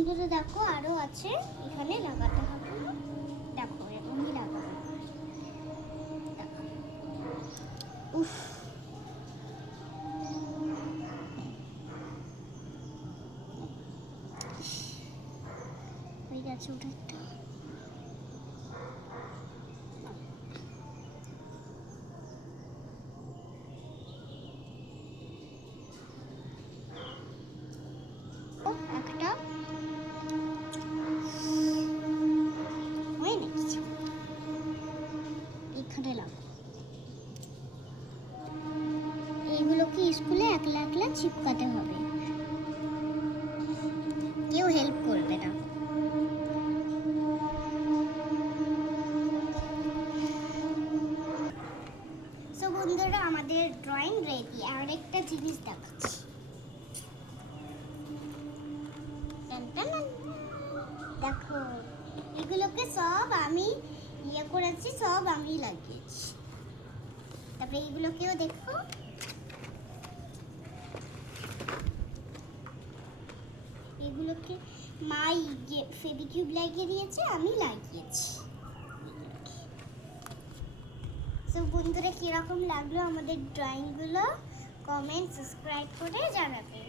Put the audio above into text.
বন্ধুরা দেখো আরো আছে, এখানে লাগাতে হবে। দেখো এরকমই লাগাবো। দেখো উফ, হয়ে গেছে ওটা একটা। একটা হয় না কিছু, এখানে লাগো। এইগুলোকে স্কুলে একলা একলা চিপকাতে হবে, কেউ হেল্প করবে না। সো বন্ধুরা আমাদের ড্রয়িং রেডি। আর একটা জিনিস দেখাচ্ছি। দেখো এগুলোকে সব আমি করেছি, সব আমি লাগিয়েছি। তারপরে এগুলোকেও দেখো, এগুলোকে মা ফেভিকিউব লাগিয়ে দিয়েছে, আমি লাগিয়েছি। তো বন্ধুরা কিরকম লাগলো আমাদের ড্রয়িংগুলো কমেন্ট সাবস্ক্রাইব করে জানাবে।